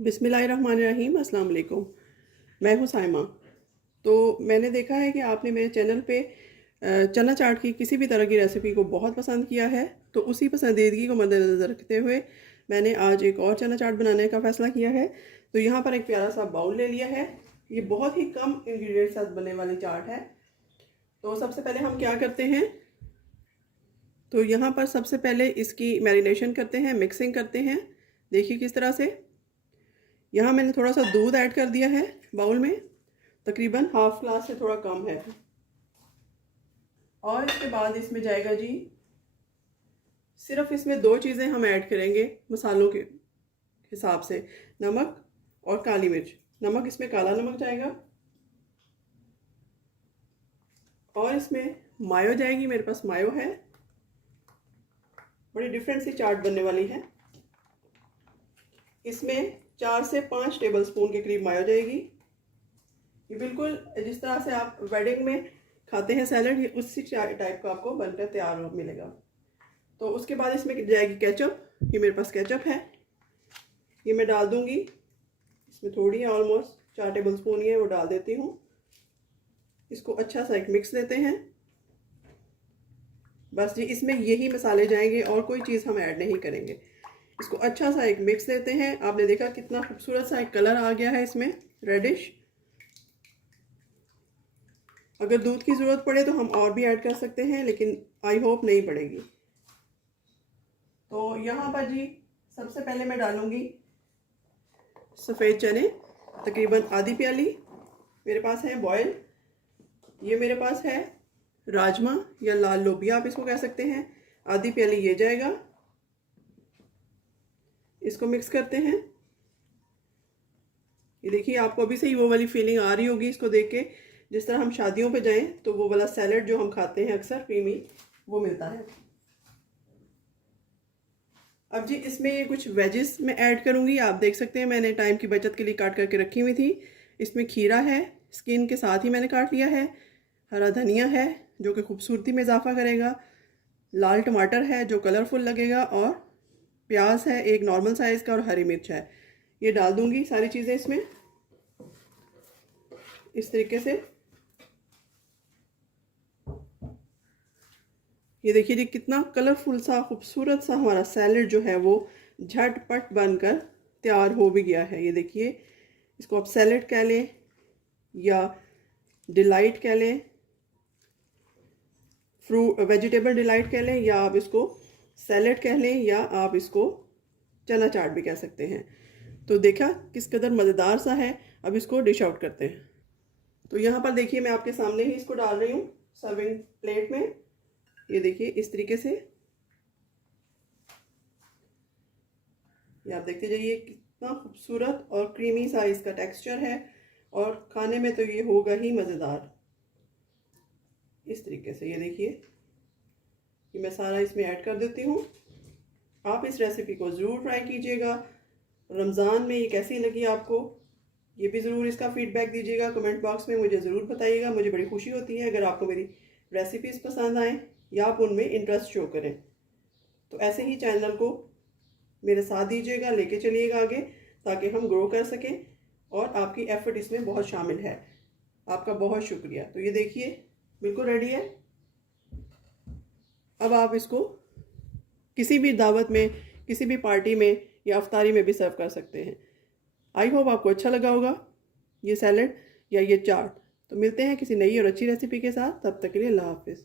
बिस्मिल्लाहिर्रहमानिर्रहीम, अस्सलाम वालेकुम। मैं हूँ साइमा। तो मैंने देखा है कि आपने मेरे चैनल पे चना चाट की किसी भी तरह की रेसिपी को बहुत पसंद किया है। तो उसी पसंदीदगी को मद्देनज़र रखते हुए मैंने आज एक और चना चाट बनाने का फ़ैसला किया है। तो यहाँ पर एक प्यारा सा बाउल ले लिया है। ये बहुत ही कम इंग्रेडिएंट्स साथ बनने वाली चाट है। तो सबसे पहले हम क्या करते हैं, तो यहाँ पर सबसे पहले इसकी मैरिनेशन करते हैं, मिक्सिंग करते हैं। देखिए किस तरह से। यहाँ मैंने थोड़ा सा दूध ऐड कर दिया है बाउल में, तकरीबन हाफ ग्लास से थोड़ा कम है। और इसके बाद इसमें जाएगा जी, सिर्फ इसमें दो चीज़ें हम ऐड करेंगे मसालों के हिसाब से, नमक और काली मिर्च। नमक इसमें काला नमक जाएगा और इसमें मायो जाएगी। मेरे पास मायो है। बड़ी डिफरेंट सी चाट बनने वाली है। इसमें 4 से 5 टेबल स्पून के करीब मायो जाएगी। ये बिल्कुल जिस तरह से आप वेडिंग में खाते हैं सैलड, ये उसी टाइप का आपको बनकर तैयार मिलेगा। तो उसके बाद इसमें जाएगी केचप। ये मेरे पास केचप है, ये मैं डाल दूंगी। इसमें थोड़ी है, ऑलमोस्ट 4 टेबल स्पून ये वो डाल देती हूँ। इसको अच्छा सा एक मिक्स देते हैं। बस जी, इसमें यही मसाले जाएंगे और कोई चीज़ हम ऐड नहीं करेंगे। इसको अच्छा सा एक मिक्स देते हैं। आपने देखा कितना खूबसूरत सा एक कलर आ गया है इसमें, रेडिश। अगर दूध की ज़रूरत पड़े तो हम और भी ऐड कर सकते हैं, लेकिन आई होप नहीं पड़ेगी। तो यहाँ पर जी सबसे पहले मैं डालूँगी सफ़ेद चने, तकरीबन आधी प्याली मेरे पास है बॉयल। ये मेरे पास है राजमा या लाल लोबिया आप इसको कह सकते हैं, आधी प्याली ये जाएगा। इसको मिक्स करते हैं। ये देखिए, आपको अभी से ही वो वाली फीलिंग आ रही होगी इसको देख के, जिस तरह हम शादियों पे जाएं तो वो वाला सैलड जो हम खाते हैं अक्सर क्रीमी, वो मिलता है। अब जी इसमें ये कुछ वेजेस मैं ऐड करूंगी। आप देख सकते हैं मैंने टाइम की बचत के लिए काट करके रखी हुई थी। इसमें खीरा है, स्किन के साथ ही मैंने काट लिया है। हरा धनिया है जो कि खूबसूरती में इजाफा करेगा। लाल टमाटर है जो कलरफुल लगेगा, और प्याज है एक नॉर्मल साइज़ का, और हरी मिर्च है। ये डाल दूंगी सारी चीज़ें इसमें इस तरीके से। ये देखिए जी, कितना कलरफुल सा खूबसूरत सा हमारा सैलड जो है वो झटपट बनकर तैयार हो भी गया है। ये देखिए, इसको आप सैलड कह लें या डिलाइट कह लें, वेजिटेबल डिलाइट कह लें, या आप इसको सैलड कह लें, या आप इसको चना चाट भी कह सकते हैं। तो देखा किस कदर मज़ेदार सा है। अब इसको डिश आउट करते हैं। तो यहाँ पर देखिए, मैं आपके सामने ही इसको डाल रही हूँ सर्विंग प्लेट में। ये देखिए इस तरीके से। ये आप देखते जाइए कितना खूबसूरत और क्रीमी सा इसका टेक्सचर है, और खाने में तो ये होगा ही मज़ेदार। इस तरीके से ये देखिए, ये मैं सारा इसमें ऐड कर देती हूँ। आप इस रेसिपी को ज़रूर ट्राई कीजिएगा। रमज़ान में ये कैसी लगी आपको, ये भी ज़रूर इसका फीडबैक दीजिएगा कमेंट बॉक्स में, मुझे ज़रूर बताइएगा। मुझे बड़ी खुशी होती है अगर आपको मेरी रेसिपीज़ पसंद आएँ या आप उनमें इंटरेस्ट शो करें। तो ऐसे ही चैनल को मेरे साथ दीजिएगा, लेके चलिएगा आगे, ताकि हम ग्रो कर सकें। और आपकी एफर्ट इसमें बहुत शामिल है। आपका बहुत शुक्रिया। तो ये देखिए बिल्कुल रेडी है। अब आप इसको किसी भी दावत में, किसी भी पार्टी में या अफ्तारी में भी सर्व कर सकते हैं। आई होप आपको अच्छा लगा होगा ये सैलड या ये चाट। तो मिलते हैं किसी नई और अच्छी रेसिपी के साथ। तब तक के लिए अल्लाह हाफिज़।